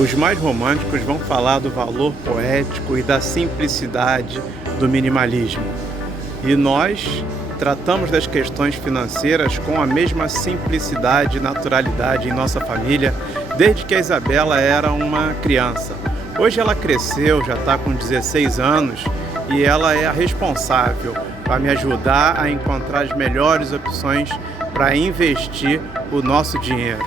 Os mais românticos vão falar do valor poético e da simplicidade do minimalismo. E nós tratamos das questões financeiras com a mesma simplicidade e naturalidade em nossa família, desde que a Isabela era uma criança. Hoje ela cresceu, já está com 16 anos e ela é a responsável para me ajudar a encontrar as melhores opções para investir o nosso dinheiro.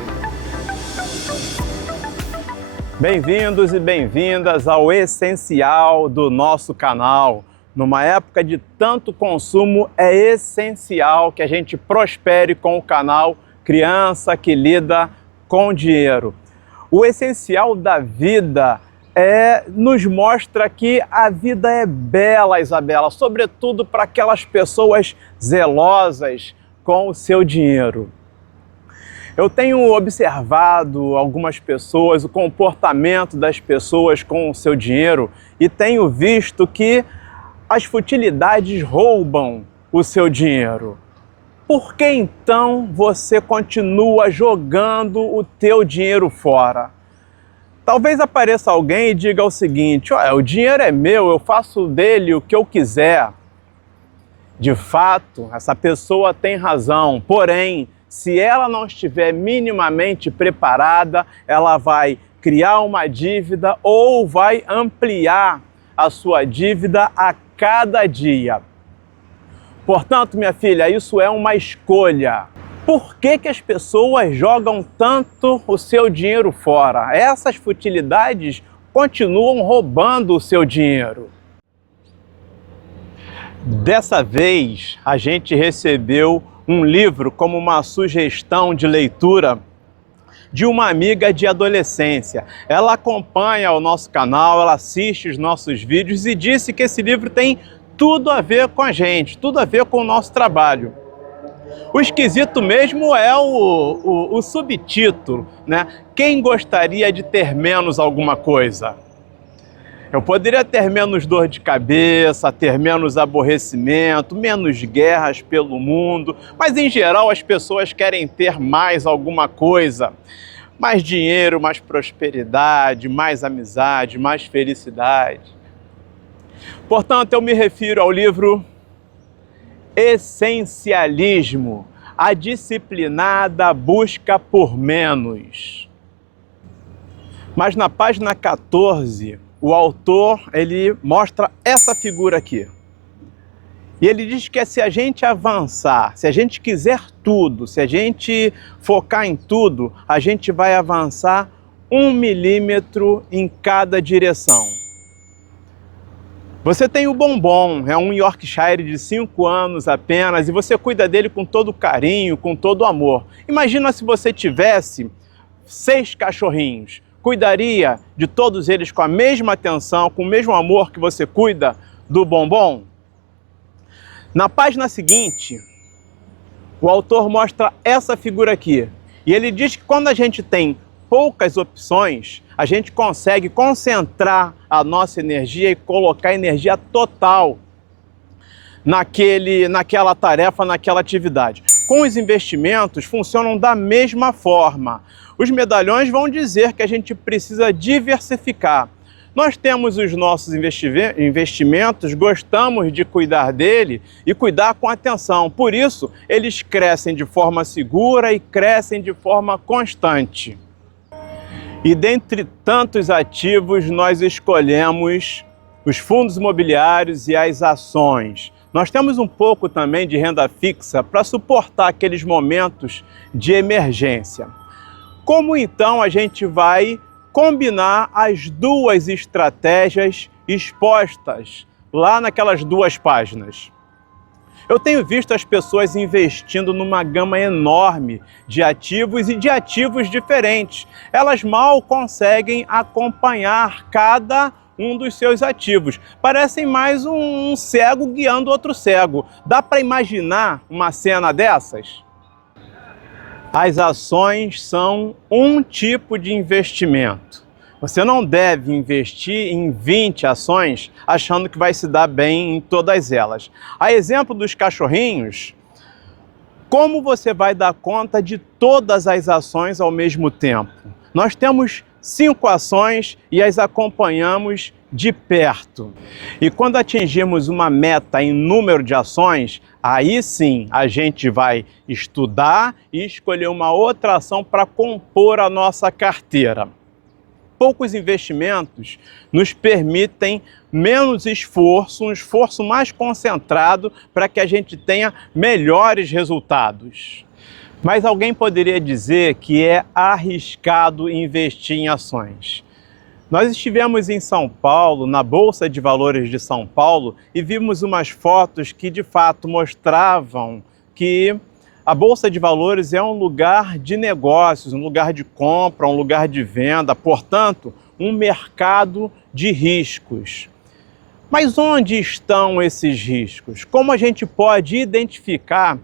Bem-vindos e bem-vindas ao essencial do nosso canal. Numa época de tanto consumo, é essencial que a gente prospere com o canal Criança que Lida com Dinheiro. O essencial da vida nos mostra que a vida é bela, Isabela, sobretudo para aquelas pessoas zelosas com o seu dinheiro. Eu tenho observado algumas pessoas, o comportamento das pessoas com o seu dinheiro e tenho visto que as futilidades roubam o seu dinheiro. Por que então você continua jogando o teu dinheiro fora? Talvez apareça alguém e diga o seguinte: olha, o dinheiro é meu, eu faço dele o que eu quiser. De fato, essa pessoa tem razão, porém, se ela não estiver minimamente preparada, ela vai criar uma dívida ou vai ampliar a sua dívida a cada dia. Portanto, minha filha, isso é uma escolha. Por que as pessoas jogam tanto o seu dinheiro fora? Essas futilidades continuam roubando o seu dinheiro. Dessa vez, a gente recebeu um livro como uma sugestão de leitura de uma amiga de adolescência. Ela acompanha o nosso canal, ela assiste os nossos vídeos e disse que esse livro tem tudo a ver com a gente, tudo a ver com o nosso trabalho. O esquisito mesmo é o subtítulo, né? Quem gostaria de ter menos alguma coisa? Eu poderia ter menos dor de cabeça, ter menos aborrecimento, menos guerras pelo mundo, mas em geral as pessoas querem ter mais alguma coisa. Mais dinheiro, mais prosperidade, mais amizade, mais felicidade. Portanto, eu me refiro ao livro Essencialismo, a disciplinada busca por menos. Mas na página 14, o autor ele mostra essa figura aqui. E ele diz que se a gente avançar, se a gente quiser tudo, se a gente focar em tudo, a gente vai avançar 1 milímetro em cada direção. Você tem o Bombom, é um Yorkshire de 5 anos apenas, e você cuida dele com todo carinho, com todo amor. Imagina se você tivesse 6 cachorrinhos. Cuidaria de todos eles com a mesma atenção, com o mesmo amor que você cuida do Bombom? Na página seguinte, o autor mostra essa figura aqui. E ele diz que quando a gente tem poucas opções, a gente consegue concentrar a nossa energia e colocar energia total naquela tarefa, naquela atividade. Com os investimentos, funcionam da mesma forma. Os medalhões vão dizer que a gente precisa diversificar. Nós temos os nossos investimentos, gostamos de cuidar dele e cuidar com atenção. Por isso, eles crescem de forma segura e crescem de forma constante. E dentre tantos ativos, nós escolhemos os fundos imobiliários e as ações. Nós temos um pouco também de renda fixa para suportar aqueles momentos de emergência. Como então a gente vai combinar as duas estratégias expostas lá naquelas 2 páginas? Eu tenho visto as pessoas investindo numa gama enorme de ativos e de ativos diferentes. Elas mal conseguem acompanhar cada um dos seus ativos. Parecem mais um cego guiando outro cego. Dá para imaginar uma cena dessas? As ações são um tipo de investimento. Você não deve investir em 20 ações achando que vai se dar bem em todas elas. A exemplo dos cachorrinhos, como você vai dar conta de todas as ações ao mesmo tempo? Nós temos 5 ações e as acompanhamos de perto. E quando atingirmos uma meta em número de ações, aí sim a gente vai estudar e escolher uma outra ação para compor a nossa carteira. Poucos investimentos nos permitem menos esforço, um esforço mais concentrado para que a gente tenha melhores resultados. Mas alguém poderia dizer que é arriscado investir em ações. Nós estivemos em São Paulo, na Bolsa de Valores de São Paulo, e vimos umas fotos que de fato mostravam que a Bolsa de Valores é um lugar de negócios, um lugar de compra, um lugar de venda, portanto, um mercado de riscos. Mas onde estão esses riscos? Como a gente pode identificar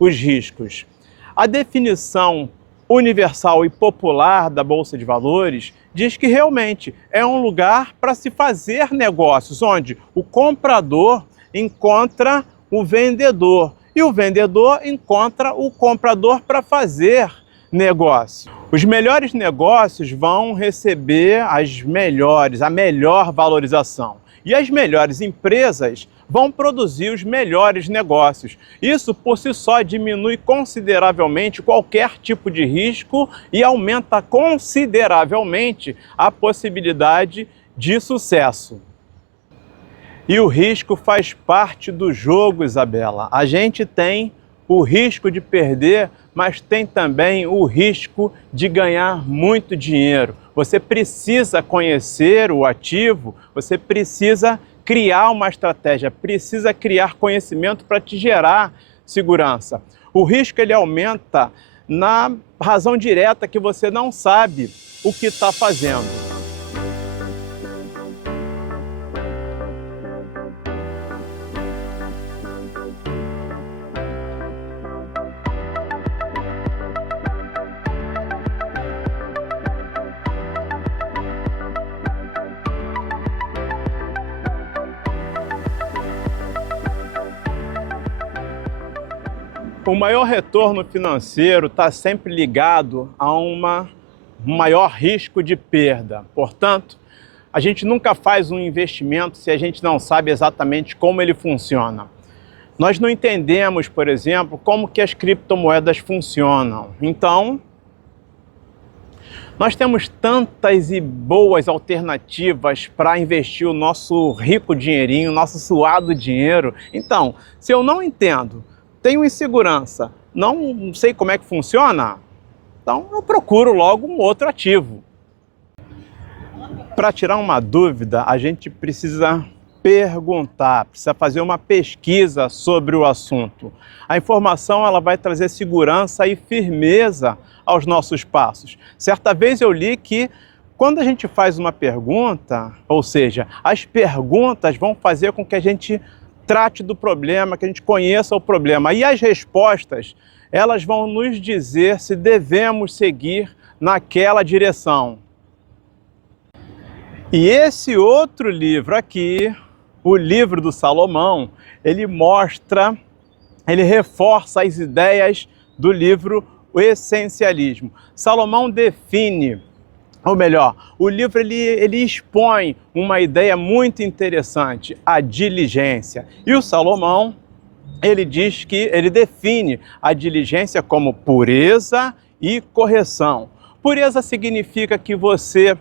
os riscos? A definição universal e popular da Bolsa de Valores diz que realmente é um lugar para se fazer negócios, onde o comprador encontra o vendedor e o vendedor encontra o comprador para fazer negócio. Os melhores negócios vão receber a melhor valorização. E as melhores empresas vão produzir os melhores negócios. Isso por si só diminui consideravelmente qualquer tipo de risco e aumenta consideravelmente a possibilidade de sucesso. E o risco faz parte do jogo, Isabela. A gente tem o risco de perder, mas tem também o risco de ganhar muito dinheiro. Você precisa conhecer o ativo, você precisa criar uma estratégia, precisa criar conhecimento para te gerar segurança. O risco ele aumenta na razão direta que você não sabe o que está fazendo. O maior retorno financeiro está sempre ligado a um maior risco de perda. Portanto, a gente nunca faz um investimento se a gente não sabe exatamente como ele funciona. Nós não entendemos, por exemplo, como que as criptomoedas funcionam. Então, nós temos tantas e boas alternativas para investir o nosso rico dinheirinho, nosso suado dinheiro. Então, se eu não entendo, tenho insegurança, não sei como é que funciona, então eu procuro logo um outro ativo. Para tirar uma dúvida, a gente precisa perguntar, precisa fazer uma pesquisa sobre o assunto. A informação ela vai trazer segurança e firmeza aos nossos passos. Certa vez eu li que quando a gente faz uma pergunta, ou seja, as perguntas vão fazer com que a gente trate do problema, que a gente conheça o problema. E as respostas, elas vão nos dizer se devemos seguir naquela direção. E esse outro livro aqui, o livro do Salomão, ele reforça as ideias do livro O Essencialismo. Salomão define, ou melhor, o livro ele expõe uma ideia muito interessante, a diligência. E o Salomão, ele diz que ele define a diligência como pureza e correção. Pureza significa que você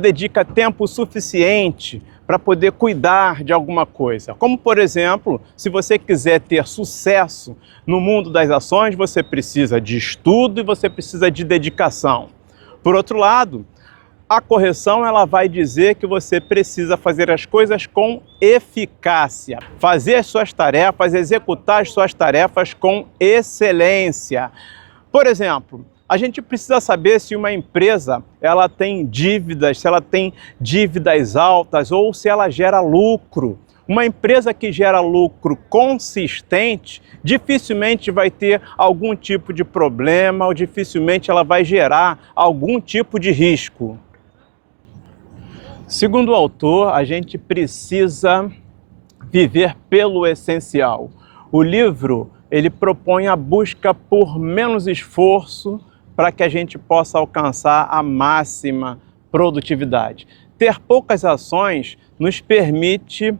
dedica tempo suficiente para poder cuidar de alguma coisa. Como, por exemplo, se você quiser ter sucesso no mundo das ações, você precisa de estudo e você precisa de dedicação. Por outro lado, a correção ela vai dizer que você precisa fazer as coisas com eficácia, fazer as suas tarefas, executar as suas tarefas com excelência. Por exemplo, a gente precisa saber se uma empresa ela tem dívidas, se ela tem dívidas altas ou se ela gera lucro. Uma empresa que gera lucro consistente dificilmente vai ter algum tipo de problema ou dificilmente ela vai gerar algum tipo de risco. Segundo o autor, a gente precisa viver pelo essencial. O livro ele propõe a busca por menos esforço, para que a gente possa alcançar a máxima produtividade. Ter poucas ações nos permite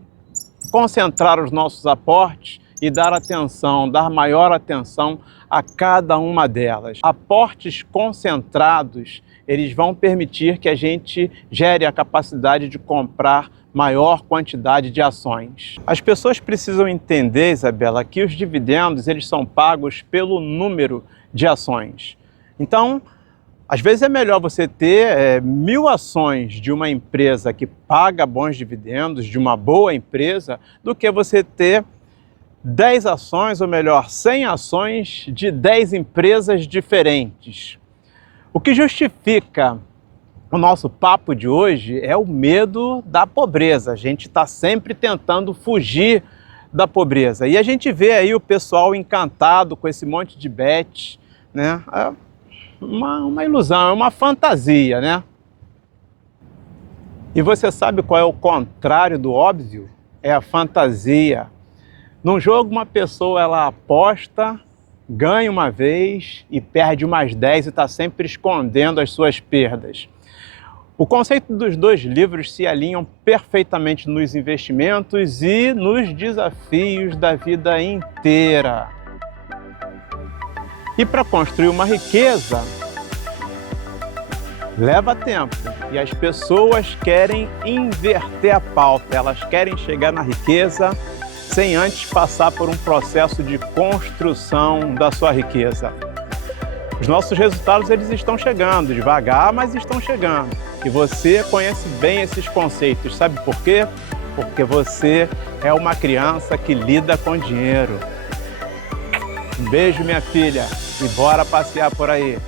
concentrar os nossos aportes e dar atenção, dar maior atenção a cada uma delas. Aportes concentrados, eles vão permitir que a gente gere a capacidade de comprar maior quantidade de ações. As pessoas precisam entender, Isabela, que os dividendos eles são pagos pelo número de ações. Então, às vezes é melhor você ter 1000 ações de uma empresa que paga bons dividendos, de uma boa empresa, do que você ter 10 ações, ou melhor, 100 ações de 10 empresas diferentes. O que justifica o nosso papo de hoje é o medo da pobreza. A gente está sempre tentando fugir da pobreza. E a gente vê aí o pessoal encantado com esse monte de bet, né? É uma ilusão, é uma fantasia, né? E você sabe qual é o contrário do óbvio? É a fantasia. Num jogo, uma pessoa ela aposta, ganha uma vez e perde umas 10 e está sempre escondendo as suas perdas. O conceito dos dois livros se alinham perfeitamente nos investimentos e nos desafios da vida inteira. E para construir uma riqueza, leva tempo. E as pessoas querem inverter a pauta, elas querem chegar na riqueza sem antes passar por um processo de construção da sua riqueza. Os nossos resultados eles estão chegando, devagar, mas estão chegando. E você conhece bem esses conceitos. Sabe por quê? Porque você é uma criança que lida com dinheiro. Um beijo, minha filha, e bora passear por aí.